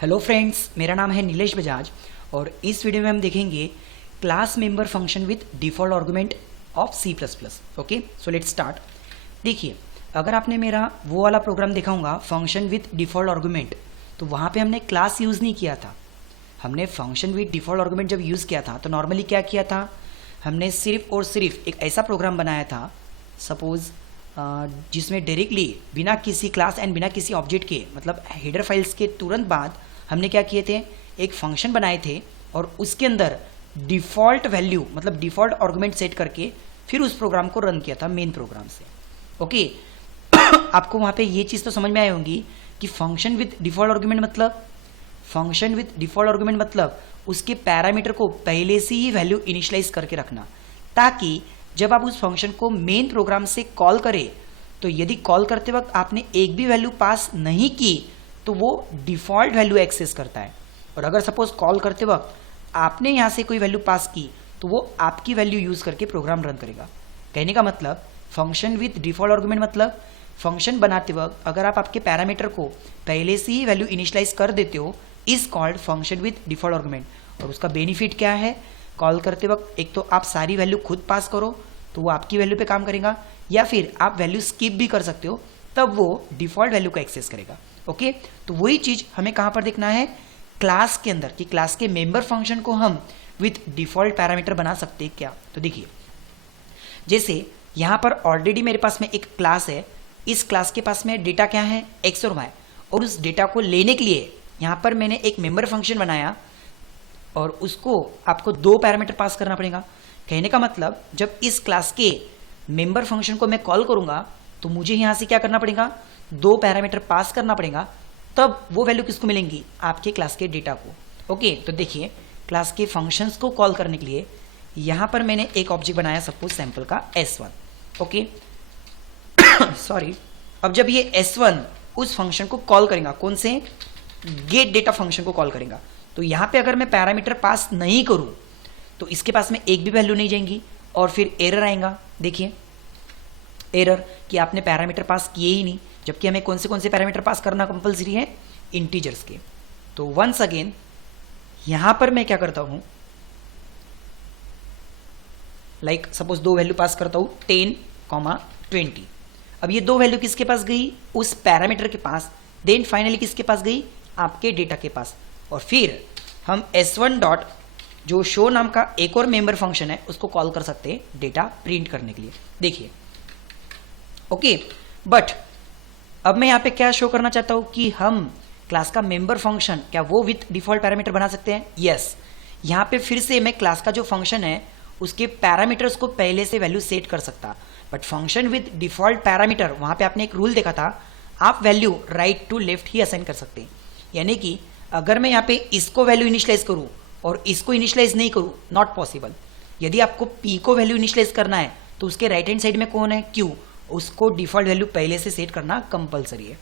Hello friends, मेरा नाम है नीलेश बजाज और इस वीडियो में हम देखेंगे class member function with default argument of C++। Okay, so let's start. देखिए, अगर आपने मेरा वो वाला प्रोग्राम देखा होगा फंक्शन विद डिफॉल्ट आर्गुमेंट, तो वहाँ पे हमने क्लास यूज़ नहीं किया था। हमने फंक्शन विद डिफॉल्ट आर्गुमेंट जब यूज़ किया था तो नॉर्मली क्या किया था, हमने सिर्फ और सिर्फ एक ऐसा प्रोग्राम बनाया था सपोज जिसमें डायरेक्टली बिना किसी क्लास एंड बिना किसी ऑब्जेक्ट के, मतलब हेडर फाइल्स के तुरंत बाद हमने क्या किए थे, एक फंक्शन बनाए थे और उसके अंदर डिफ़ॉल्ट वैल्यू मतलब डिफ़ॉल्ट आर्गुमेंट सेट करके फिर उस प्रोग्राम को रन किया था मेन प्रोग्राम से। ओके आपको वहाँ पे ये चीज़ तो समझ में आई होगी कि फंक्शन विद डिफ़ॉल्ट आर्गुमेंट मतलब, फंक्शन विद डिफ़ॉल्ट आर्गुमेंट मतलब उसके पैरामीटर को पहले से ही वैल्यू इनिशियलाइज करके रखना, ताकि जब आप उस फंक्शन को मेन प्रोग्राम से कॉल करें तो यदि कॉल करते वक्त आपने एक भी वैल्यू पास नहीं की तो वो डिफ़ॉल्ट वैल्यू एक्सेस करता है, और अगर सपोज कॉल करते वक्त आपने यहाँ से कोई वैल्यू पास की तो वो आपकी वैल्यू यूज़ करके प्रोग्राम रन करेगा। कहने का मतलब फंक्शन विद डिफ़ॉल्ट आर्गुमेंट मतलब फंक्शन बनाते वक्त अगर आप आपके पैरामीटर को पहले से ही वैल्यू इनिशियलाइज कर देते हो is called function with default argument. और उसका बेनिफिट क्या है, कॉल करते वक्त एक तो आप सारी वैल्यू खुद पास करो तो वो आपकी वैल्यू पे काम करेगा, या फिर आप वैल्यू स्किप भी कर सकते हो तब वो डिफ़ॉल्ट वैल्यू को एक्सेस करेगा। ओके, तो वही चीज़ हमें कहाँ पर देखना है, क्लास के अंदर, कि क्लास के मेंबर फंक्शन को हम विथ डिफ़ॉल्ट पैरामीटर बना सकते हैं क्या। तो देखिए, जैसे यहाँ पर ऑलरेडी मेरे पास में एक क्लास है, इस क्लास के पास में डेटा क्या है x और y, और उस डेटा को लेने के लिए यहाँ पर मैंने एक मेंबर फंक्शन बनाया और उसको आपको दो पैरामीटर पास करना पड़ेगा। कहने का मतलब जब इस क्लास के मेंबर फंक्शन को मैं कॉल करूंगा तो मुझे यहाँ से क्या करना पड़ेगा, दो पैरामीटर पास करना पड़ेगा, तब वो वैल्यू किसको मिलेंगी, आपके क्लास के डेटा को। ओके, तो देखिए क्लास के फंक्शंस को कॉल करने के लिए यहाँ पर मैंने एक ऑब्जेक्ट बनाया सपोज सैंपल का S1। ओके सॉरी, अब जब ये S1 उस फंक्शन को कॉल करेगा, कौन से, गेट डेटा फंक्शन को कॉल करेगा, तो यहाँ पे अगर मैं पैरामीटर पास नहीं करूँ तो इसके पास में एक भी वैल्यू नहीं जाएंगी और फिर एरर आएगा। देखिए एरर कि आपने पैरामीटर पास किए ही नहीं, जबकि हमें कौन से पैरामीटर पास करना कंपलसरी है, इंटीजर्स के। तो वंस अगेन यहां पर मैं क्या करता हूं, लाइक सपोज दो वैल्यू पास करता हूं 10, 20। अब ये दो वैल्यू किसके पास गई, उस पैरामीटर के पास, देन फाइनली किसके पास गई, आपके डेटा के पास। और फिर हम S1 डॉट जो शो नाम का एक और मेंबर फंक्शन है उसको कॉल कर सकते हैं डेटा प्रिंट करने के लिए। देखिए ओके, बट अब मैं यहाँ पे क्या शो करना चाहता हूँ कि हम क्लास का मेंबर फंक्शन क्या वो विथ डिफॉल्ट पैरामीटर बना सकते हैं। यस, यहाँ पे फिर से मैं क्लास का जो फंक्शन है उसके पैरामीटर्स को पहले से वैल्यू सेट कर सकता, but function with default parameter वहाँ पे आपने एक रूल देखा था, आप वैल्यू राइट टू लेफ्ट ही असाइन कर सकते हैं। यानी कि अगर मैं यहाँ पे इसको वैल्यू इनिशियलाइज करूँ और इसको इनिशियलाइज नहीं करूँ, नॉट पॉसिबल। यदि आपको P को वैल्यू इनिशियलाइज करना है तो उसके राइट हैंड साइड में कौन है, Q, उसको डिफॉल्ट वैल्यू पहले से सेट करना कंपलसरी है।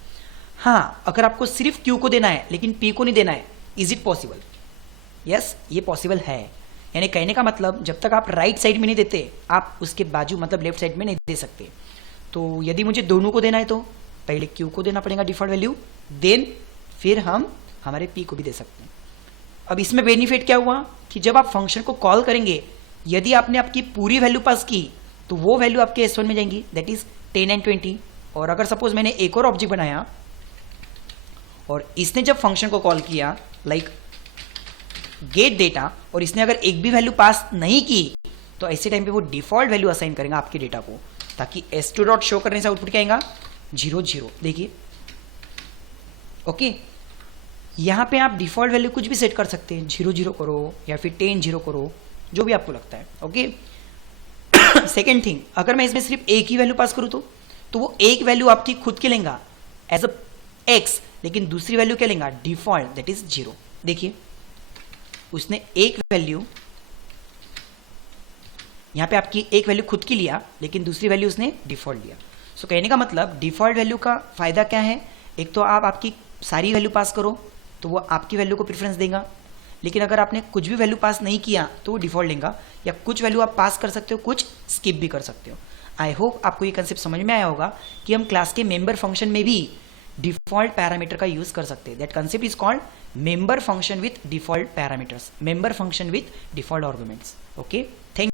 हाँ, अगर आपको सिर्फ Q को देना है लेकिन P को नहीं देना है, इज इट पॉसिबल? यस, ये पॉसिबल है। यानी कहने का मतलब जब तक आप राइट साइड में नहीं देते आप उसके बाजू मतलब लेफ्ट साइड में नहीं दे सकते। तो यदि मुझे दोनों को देना है तो पहले Q को देना पड़ेगा डिफॉल्ट वैल्यू, देन फिर हम हमारे P को भी दे सकते हैं। अब इसमें बेनिफिट क्या हुआ कि जब आप फंक्शन को कॉल करेंगे, यदि आपने आपकी पूरी वैल्यू पास की तो वो वैल्यू आपके S1 में जाएंगी, दैट इज 10 एंड 20। और अगर सपोज मैंने एक और ऑब्जेक्ट बनाया और इसने जब फंक्शन को कॉल किया लाइक गेट डेटा, और इसने अगर एक भी वैल्यू पास नहीं की तो ऐसे टाइम पे वो डिफॉल्ट वैल्यू असाइन करेगा आपके डेटा को, ताकि S2 डॉट शो करने से आउटपुट क्या आएगा, 0 0। देखिए ओके, यहाँ पे आप डिफॉल्ट वैल्यू कुछ भी सेट कर सकते हैं, 0 0 करो या फिर 10 0 करो, जो भी आपको लगता है। ओके सेकेंड थिंग, अगर मैं इसमें सिर्फ एक ही वैल्यू पास करूँ तो वो एक वैल्यू आपकी खुद के लेगा एज अ x, लेकिन दूसरी वैल्यू क्या लेगा, डिफॉल्ट, दैट इज 0। देखिए उसने एक वैल्यू यहाँ पे आपकी एक वैल्यू खुद की लिया लेकिन दूसरी वैल्यू उसने डिफॉल्ट लिया। सो कहने का मतलब डिफॉल्ट वैल्यू का फायदा क्या है, एक तो आप आपकी सारी वैल्यू पास करो तो वो आपकी वैल्यू को प्रेफरेंस देगा, लेकिन अगर आपने कुछ भी वैल्यू पास नहीं किया तो वो डिफॉल्ट लेगा, या कुछ वैल्यू आप पास कर सकते हो, कुछ स्किप भी कर सकते हो। आई होप आपको ये कंसेप्ट समझ में आया होगा कि हम क्लास के मेंबर फंक्शन में भी डिफॉल्ट पैरामीटर का यूज कर सकते हैं. That concept is called member function with default parameters, member function with default arguments. Okay, thank